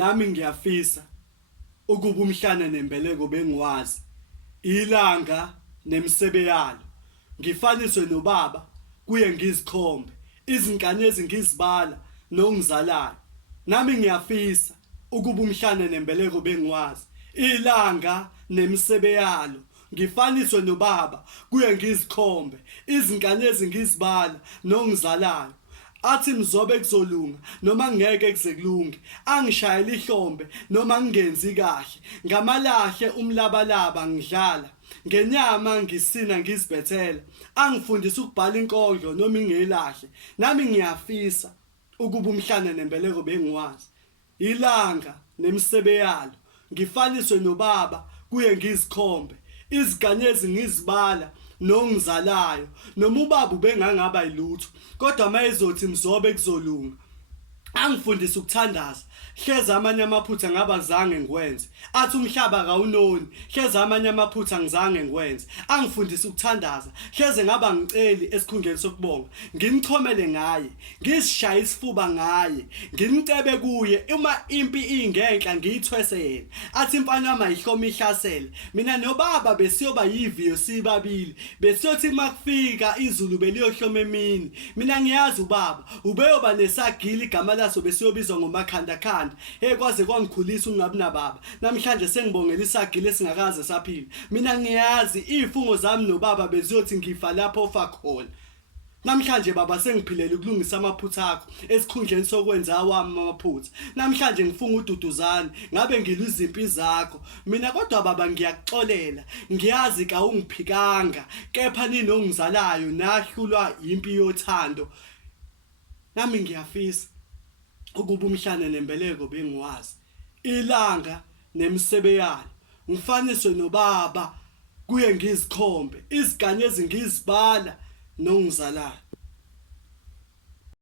nami ngiyafisa ukuba umhlane nembeleko bengiwazi, ilanga nemisebe yalo, ngifaniswe nobaba kuye ngizikhombe, izinkanyezi ngizibala nongizalayo. Nami ngiyafisa ukuba umhlane nembeleko bengiwazi, ilanga nemisebe yalo, ngifaniswe nobaba kuye ngizikhombe, izinkanyezi ngizibala nongizalayo. Athi mzobe kuzolunga noma ngeke kuze kulunge, angishayela ihlombe noma ngingenzi kahle, ngamalahle umlabalaba ngidlala, ngenyama ngisina ngizibethela, angifundisa ukubhala inkondlo noma ingelahle. Nami ngiyafisa ukuba umhlane nembeleko bengiwazi, ilanga nemisebe yalo, ngifaniswe nobaba kuye ngizikhombe, iziganyezi ngizibala nongizalayo. Noma ubaba ubengangaba yilutho, kodwa mayezothi mzobe kuzolunga, angifundisa ukuthandaza, hleza amanye amaphutha ngaba zange ngikwenze. Athi umhlaba kawunoni, hleza amanye amaphutha ngizange ngikwenze. Angifundisa ukuthandaza, hleze ngaba ngiceli esikhundleni sokubonga, ngimchomele ngaye, ngisishaye isifuba ngaye, ngimcebe kuye uma impi ingenhla ngiyithwese yena. Athi imfanyama ihloma ihlasele, mina nobaba besiyoba yiviyo sibabili, besiyothi makufika izulu beliyohloma emini. Mina ngiyazi ubaba ubeyoba nesagili, igama laso besiyobizwa ngomakhandakhanda. Kwaze kwangikhulisa ungabi nababa, namhlanje sengibongela isagili esingakaze saphila. Mina ngiyazi izifungo zami nobaba beziyothi ngifa lapho ofa khona. Namhlanje baba sengiphilela ukulungisa amaphutha akho esikhundleni sokwenza awami amaphutha. Namhlanje ngifunga ududuzane, ngabe ngiluza impi zakho. Mina kodwa baba ngiyakuxolela, ngiyazi ka ungiphikanga, kepha nini ongizalayo nahlulwa impi yothando. Nami ngiyafisa ukuba umhlane nembeleko bengiwazi, ilanga nemisebe yalo, ngifaniswe nobaba kuye ngizikhombe, iziganyezi ngizibala nongizalayo.